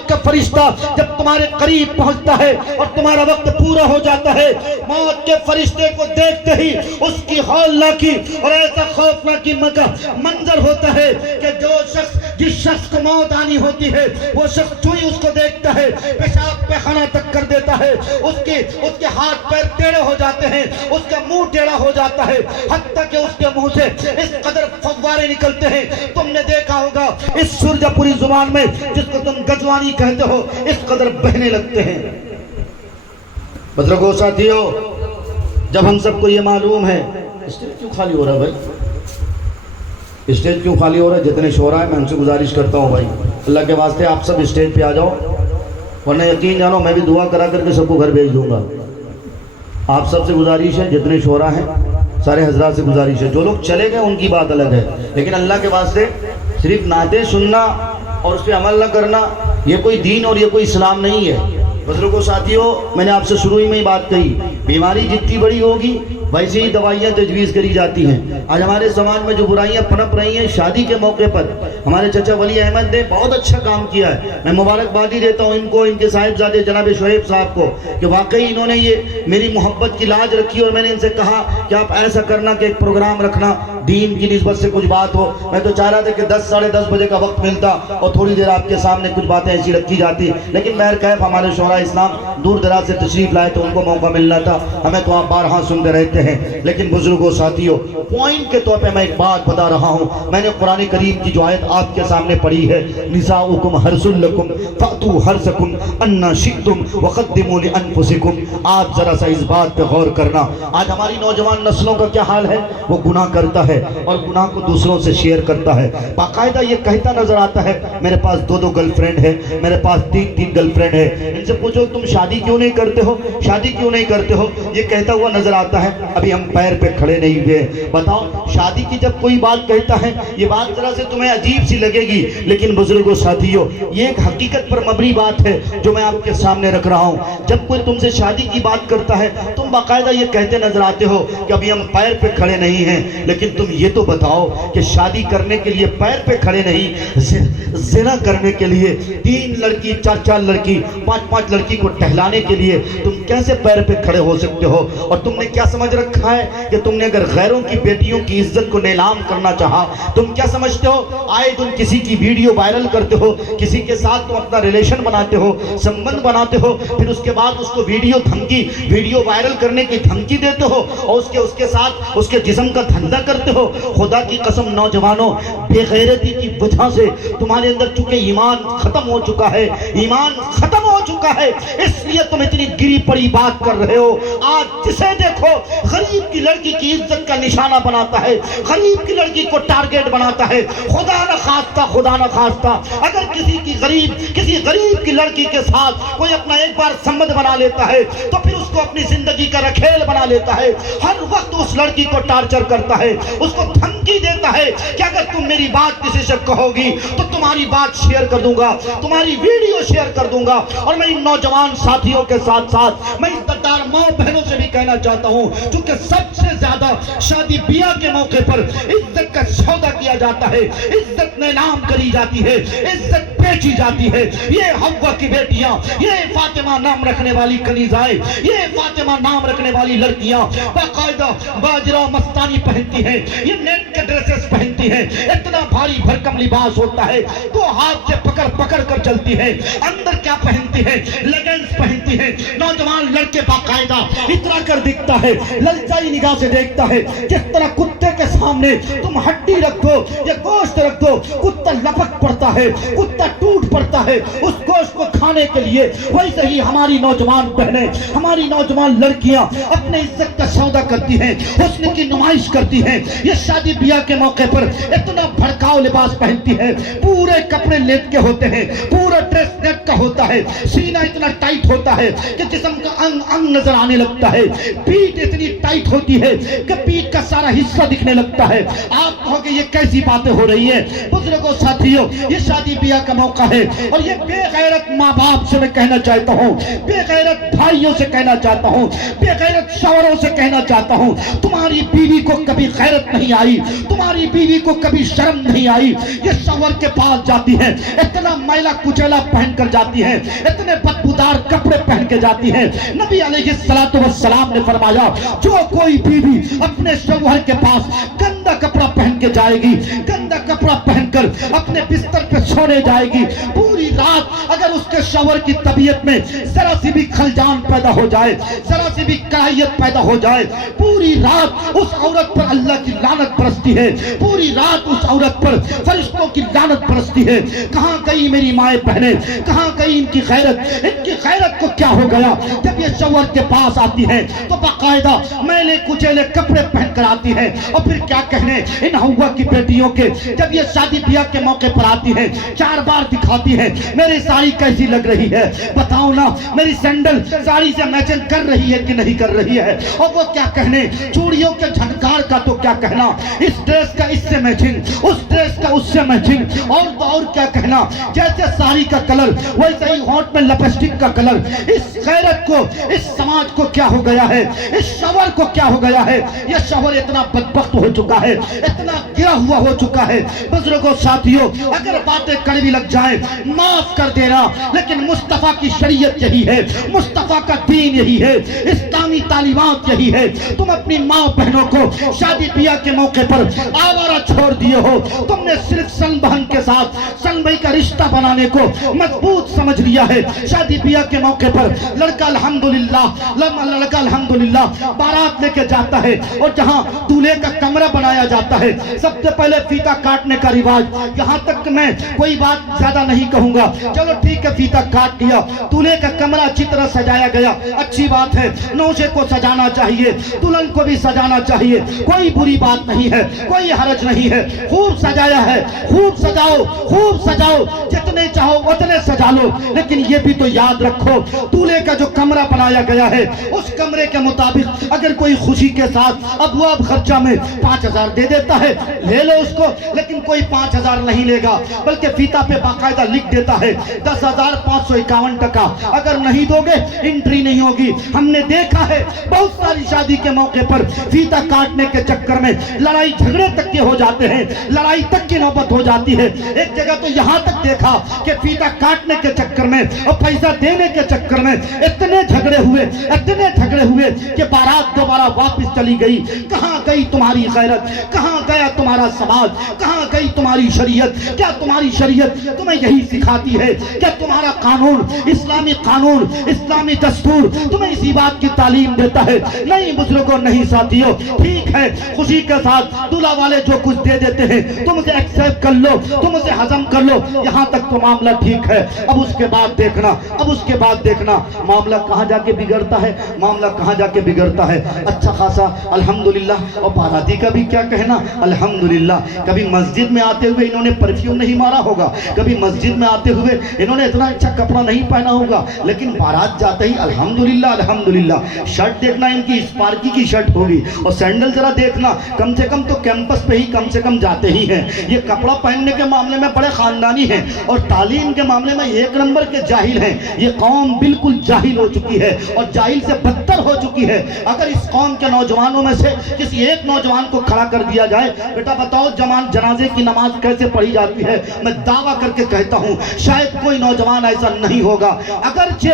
موت کا فرشتہ جب تمہارے قریب پہنچتا ہے اور تمہارا وقت پورا ہو جاتا ہے، موت کے فرشتے کو دیکھتے ہی اس کی ہولناکی اور ایسا خوفناکی منظر ہوتا ہے کہ جس شخص کو موت آنی ہوتی ہے وہ شخص جو ہی اس کو دیکھتا ہے پیشاب پیخانہ تک کر دیتا ہے، اس کے ہاتھ پیر ٹیڑھے ہو جاتے ہیں، اس کا منہ ٹیڑھا ہو جاتا ہے، حتیٰ کہ اس کے منہ سے اس قدر فوارے نکلتے ہیں۔ تم نے دیکھا ہوگا اس سرجہ پوری زبان میں جس کو تم گجوانی کہتے ہو اس قدر بہنے لگتے ہیں۔ بزرگوں ساتھیو، جب ہم سب کو یہ معلوم ہے، اسٹیج کیوں خالی ہو رہا ہے بھائی؟ اسٹیج کیوں خالی ہو رہا ہے؟ جتنے شعراء ہیں میں ان سے گزارش کرتا ہوں بھائی اللہ کے واسطے آپ سب اسٹیج پہ آ جاؤ، ورنہ یقین جانو میں بھی دعا کرا کر کے سب کو گھر بھیج دوں گا۔ آپ سب سے گزارش ہے، جتنے شعراء ہیں سارے حضرات سے گزارش ہے، جو لوگ چلے گئے ان کی بات الگ ہے، لیکن اللہ کے واسطے صرف نعتیں سننا اور اس پہ عمل نہ کرنا یہ کوئی دین اور یہ کوئی اسلام نہیں ہے۔ بزرگوں ساتھیوں، میں نے آپ سے شروع میں ہی بات کہی، بیماری جتنی بڑی ہوگی ویسے ہی دوائیاں تجویز کری جاتی ہیں۔ آج ہمارے سماج میں جو برائیاں پنپ رہی ہیں، شادی کے موقع پر ہمارے چچا ولی احمد نے بہت اچھا کام کیا ہے، میں مبارکبادی دیتا ہوں ان کو، ان کے صاحبزادے جناب شعیب صاحب کو، کہ واقعی انہوں نے یہ میری محبت کی لاج رکھی، اور میں نے ان سے کہا کہ آپ ایسا کرنا کہ ایک پروگرام رکھنا دین کی نسبت سے کچھ بات ہو۔ میں تو چاہ رہا تھا کہ 10 ساڑھے 10 بجے کا وقت ملتا اور تھوڑی دیر آپ کے سامنے کچھ باتیں ایسی رکھی جاتی، لیکن بہرکیف ہمارے شعراء اسلام دور دراز سے تشریف لائے تو ان کو موقع ملنا تھا، ہمیں تو آپ بارہا سنتے رہتے ہیں۔ لیکن بزرگوں ساتھیوں، پوائنٹ کے طور پہ میں ایک بات بتا رہا ہوں، میں نے قرآن کریم کی جو آیت آپ کے سامنے پڑھی ہے، نساؤکم حرث لکم فأتوا حرثکم انا شئتم وقدموا لانفسکم، آپ ذرا سا اس بات پہ غور کرنا۔ آج ہماری نوجوان نسلوں کا کیا حال ہے؟ وہ گناہ کرتا ہے اور گناہ کو دوسروں سے شیئر کرتا ہے، باقاعدہ یہ کہتا نظر آتا ہے میرے پاس 2 گرل فرینڈ ہے، میرے پاس 3 گرل فرینڈ ہے۔ ان سے پوچھو تم شادی کیوں نہیں کرتے ہو، شادی کیوں نہیں کرتے ہو، یہ کہتا ہوا نظر آتا ہے۔ ابھی ہم پیر پہ کھڑے نہیں ہوئے، بتاؤ شادی کی جب کوئی بات کہتا ہے یہ بات ذرا سے تمہیں عجیب سی لگے گی، لیکن بزرگوں ساتھیوں یہ ایک حقیقت پر مبنی بات ہے جو میں آپ کے سامنے رکھ رہا ہوں۔ جب کوئی تم سے شادی کی بات کرتا ہے تم باقاعدہ یہ کہتے نظر آتے ہو کہ ابھی ہم پیر پہ کھڑے نہیں ہیں، لیکن تم یہ تو بتاؤ کہ شادی کرنے کے لیے پیر پہ کھڑے نہیں، زنا کرنے کے لیے 3 لڑکی 4 لڑکی 5 لڑکی کو ٹہلانے کے لیے تم کیسے پیر پہ کھڑے ہو سکتے ہو؟ اور تم نے کیا سمجھ رکھا ہے کہ تم نے اگر غیروں کی بیٹیوں کی عزت کو نیلام کرنا چاہا، تم کیا سمجھتے ہو آئے تم کسی کی ویڈیو وائرل کرتے ہو، کسی کے ساتھ تم اپنا ریلیشن بناتے ہو، سمبند بناتے ہو، پھر اس کے بعد اس کو ویڈیو وائرل کرنے کی دھمکی دیتے ہو اور اس کے ساتھ اس کے جسم کا دھندا کرتے ہو۔ خدا کی قسم نوجوانوں، بے غیرتی کی وجہ سے تمہارے اندر چونکہ ایمان ختم ہو چکا ہے، ایمان ختم ہو چکا ہے، اس لیے تم اتنی گری پڑی بات کر رہے ہو۔ آج جسے دیکھو غریب کی لڑکی کی عزت کا نشانہ بناتا ہے، غریب کی لڑکی کو ٹارگیٹ بناتا ہے۔ خدا نہ خواستہ اگر کسی غریب کی لڑکی کے ساتھ کوئی اپنا ایک بار سمبند بنا لیتا ہے تو پھر اس کو اپنی زندگی کا رکھیل بنا لیتا ہے، ہر وقت اس لڑکی کو ٹارچر کرتا ہے، اس کو دھمکی دیتا ہے کہ اگر تم میری بات کسی سے کہو گی تو تمہاری بات شیئر کر دوں گا، تمہاری ویڈیو شیئر کر دوں گا۔ اور میں ان نوجوان ساتھیوں کے ساتھ ساتھ میں دردار ماں بہنوں سے بھی کہنا چاہتا ہوں، چونکہ سب سے زیادہ شادی بیاہ کے موقع پر عزت کا سودا کیا جاتا ہے، عزت نیلام کری جاتی ہے، عزت بیچی جاتی ہے۔ یہ حوا کی بیٹیاں، یہ فاطمہ نام رکھنے والی کنیزائیں، یہ فاطمہ نام رکھنے والی لڑکیاں باقاعدہ باجرہ مستانی پہنتی ہیں، یہ نیٹ کے ڈریسز پہنتی ہیں، اتنا بھاری بھرکم لباس ہوتا ہے، تو ہاتھ سے پکڑ کر چلتی ہیں، اندر کیا پہنتی ہیں؟ لیگنز پہنتی ہیں۔ نوجوان لڑکے باقاعدہ اترا کر دکھتا ہے، للچائی نگاہ سے دیکھتا ہے، جس طرح کتے کے سامنے تم ہڈی رکھ دو یا گوشت رکھ دو، کتا لپک پڑتا ہے، کتا ٹوٹ پڑتا ہے اس گوشت کو کھانے کے لیے، ویسے ہی ہماری نوجوان بہنیں، ہماری نوجوان لڑکیاں اپنے عزت کا سودا کرتی ہیں، حسن کی نمائش کرتی ہیں۔ یہ شادی بیاہ کے موقع پر اتنا بھڑکاؤ لباس پہنتی ہے، پورے کپڑے لیٹ کے ہوتے ہیں، پورا ڈریس نیٹ کا ہوتا ہے، سینہ اتنا ٹائٹ ہوتا ہے کہ جسم کا انگ انگ نظر آنے لگتا ہے، پیٹ اتنی ٹائٹ ہوتی ہے کہ پیٹ کا سارا حصہ دکھنے لگتا ہے۔ آپ کہو کہ یہ کیسی باتیں ہو رہی ہیں؟ بزرگوں ساتھیوں، یہ شادی بیاہ کا موقع ہے اور یہ بے غیرت ماں باپ سے میں کہنا چاہتا ہوں، بے غیرت بھائیوں سے کہنا چاہتا ہوں، بے غیرت شوہروں سے کہنا چاہتا ہوں، تمہاری بیوی کو کبھی غیرت نہیں آئی، تمہاری بیوی کو کبھی شرم نہیں آئی، یہ شوہر کے پاس جاتی ہے، اتنا میلا کچیلا پہن کر جاتی ہے، اتنے بدبودار کپڑے پہن کے جاتی ہے۔ نبی علیہ السلام نے فرمایا جو کوئی بیوی اپنے شوہر کے پاس گندا کپڑا پہن کے جائے گی، گندا کپڑا پہن کر اپنے بستر پہ سونے جائے گی، پوری رات اگر اس کے شوہر کی طبیعت میں ذرا سی بھی خلجان پیدا ہو جائے، ذرا سی بھی کراہیت پیدا ہو جائے، پوری رات اس عورت پر اللہ کی لعنت برستی ہے، پوری رات اس عورت پر فرشتوں کی لعنت برستی ہے۔ کہاں گئی میری مائیں بہنیں، کہاں گئی ان کی غیرت؟ ان کی غیرت کو کیا ہو گیا؟ جب یہ شوہر کے پاس آتی ہے تو باقاعدہ میلے کچیلے کپڑے پہن کر آتی ہے، اور پھر کیا کہنے ان ہوا کی بیٹیوں کے، جب یہ شادی بیاہ کے موقع پر آتی ہے 4 بار دکھاتی ہے میری ساڑی کیسی لگ رہی ہے، بتاؤ نا میری سینڈل ساڑی سے میچنگ کر رہی ہے کہ نہیں کر رہی ہے، اور وہ کیا کہنے چوڑیوں کے جھنکار کا تو کیا کہنا، اس ڈریس کا اس سے میچنگ، اس ڈریس کا اس سے میچنگ، اور کیا کہنا جیسے ساڑی کا کلر ویسے ہی ہونٹ میں لپسٹک کا کلر۔ اس غیرت کو، اس سماج کو کیا ہو گیا ہے، اس شوہر کو کیا ہو گیا ہے؟ یہ شوہر اتنا بدبخت ہو چکا ہے، اتنا گرا ہوا ہو چکا ہے۔ بزرگوں ساتھیوں، اگر باتیں کڑوی لگ جائیں معاف کر دینا، لیکن مصطفیٰ کی شریعت یہی ہے، مصطفیٰ کا دین یہی ہے، اسلامی تعلیمات یہی ہے۔ تم اپنی ماں بہنوں کو شادی بیاہ کے موقع پر آوارہ چھوڑ دیے ہو، تم نے صرف سن بہن کے ساتھ سن بھائی کا رشتہ بنانے کو مضبوط سمجھ لیا ہے۔ شادی بیاہ کے موقع پر لڑکا الحمدللہ بارات لے کے جاتا ہے، اور جہاں دولہے کا کمرہ بنایا جاتا ہے سب سے پہلے فیتا کاٹنے کا رواج، یہاں تک میں کوئی بات زیادہ نہیں کہوں گا، چلو ٹھیک ہے فیتا کاٹ دیا، دولہے کا کمرہ اچھی طرح سجایا گیا، اچھی بات ہے، نوشے کو سجانا چاہیے، دلہن کو بھی سجانا چاہیے، کوئی بری بات نہیں ہے، کوئی حرج نہیں ہے، خوب سجایا ہے، خوب سجاؤ، خوب سجاؤ، جتنے چاہو اتنے سجا لو، لیکن یہ بھی تو یاد رکھو دولہے کا جو کمرہ بنایا گیا ہے اس کمرے کے مطابق اگر کوئی خوشی کے ساتھ ابواب خرچہ میں 5000 دے دیتا ہے لے لو اس کو، لیکن کوئی 5000 نہیں لے گا، بلکہ فیتا پہ باقاعدہ لکھ دیتا ہے 10,551 ٹکا، اگر نہیں دو گے انٹری نہیں ہوگی۔ ہم نے دیکھا ہے بہت ساری شادی کے موقع پر فیتا کاٹنے کے چکر میں لڑائی جھگڑے تک کے ہو جاتے ہیں، لڑائی تک کی نوبت ہو جاتی ہے۔ ایک جگہ تو یہاں تک دیکھا کہ فیتا کاٹنے کے چکر میں اور پیسہ دینے کے چکر میں اتنے جھگڑے ہوئے کہ بارات دوبارہ واپس چلی گئی۔ کہاں گئی تمہاری غیرت؟ کہاں گیا تمہارا سماج؟ کہاں گئی تمہاری شریعت؟ کیا تمہاری شریعت تمہیں یہی سکھاتی ہے؟ کیا تمہارا قانون، اسلامی دستور تمہیں اسی بات کی تعلیم دیتا ہے؟ نہیں بزرگوں، نہیں ساتھیوں، ٹھیک ہے خوشی کے ساتھ دلہا والے جو کچھ دے دیتے ہیں تم اسے ایکسپٹ کر لو، تم اسے ہضم کر لو، یہاں تک تو معاملہ ٹھیک ہے۔ اب اس کے بعد دیکھنا معاملہ کہاں جا کے بگڑتا ہے، معاملہ کہاں جا کے بگڑتا ہے۔ اچھا خاصا الحمدللہ، اور باراتی کا بھی کیا کہنا، الحمدللہ، کبھی مسجد میں آتے ہوئے انہوں نے پرفیوم نہیں مارا ہوگا، کبھی مسجد میں آتے ہوئے انہوں نے اتنا اچھا کپڑا نہیں پہنا ہوگا، لیکن بارات جاتے ہی الحمدللہ شرٹ دیکھنا ان کی اسپارکی کی شرٹ ہوگی، اور سینڈل ذرا دیکھنا کم سے کم تو کیمپس پہ ہی کم سے کم جاتے ہی ہیں۔ یہ کپڑا پہننے کے معاملے میں بڑے خاندانی ہیں، اور تعلیم کے معاملے میں 1 نمبر کے جاہل ہیں۔ یہ قوم بالکل جاہل ہو چکی ہے، اور جاہل سے بدتر ہو چکی ہے۔ اگر اس قوم کے نوجوانوں میں سے کسی ایک نوجوان کو کھڑا کر دیا جائے، بیٹا بتاؤ جنازے کی نماز کیسے پڑھی جاتی ہے، میں دعویٰ کر کے کہتا ہوں شاید کوئی نوجوان ایسا نہیں ہوگا۔ اگرچہ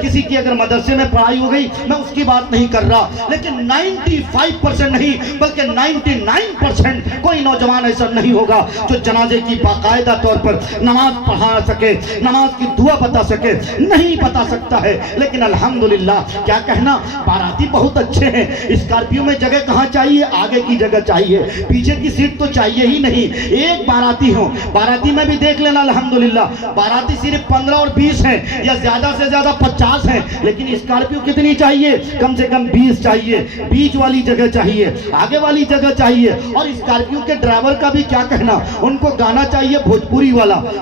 کسی کی اگر مدرسے میں پڑھائی ہو گئی میں اس کی بات نہیں کر رہا، لیکن 95% نہیں بلکہ 99% کوئی نوجوان ایسا نہیں ہوگا جو جنازے کی باقاعدہ طور پر نماز پڑھا سکے، نماز کی دعا بتا سکے، نہیں بتا سکتا ہے۔ لیکن الحمدللہ کیا کہنا، باراتی بہت اچھے ہیں، اسکارپیو میں جگہ کہاں چاہیے، آگے کی جگہ چاہیے، پیچھے کی سیٹ تو چاہیے ہی نہیں، ایک باراتی ہو۔ باراتی میں بھی دیکھ لینا الحمدللہ باراتی صرف 15 اور 20 ہیں، یا زیادہ سے زیادہ 50 ہیں، لیکن اسکارپیو کتنی چاہیے، کم سے کم 20 چاہیے، بیچ والی جگہ چاہیے، آگے والی جگہ چاہیے۔ اور اسکارپیو کے ڈرائیور کا بھی کیا کہنا، ان کو گانا چاہیے بھوجپوری والا،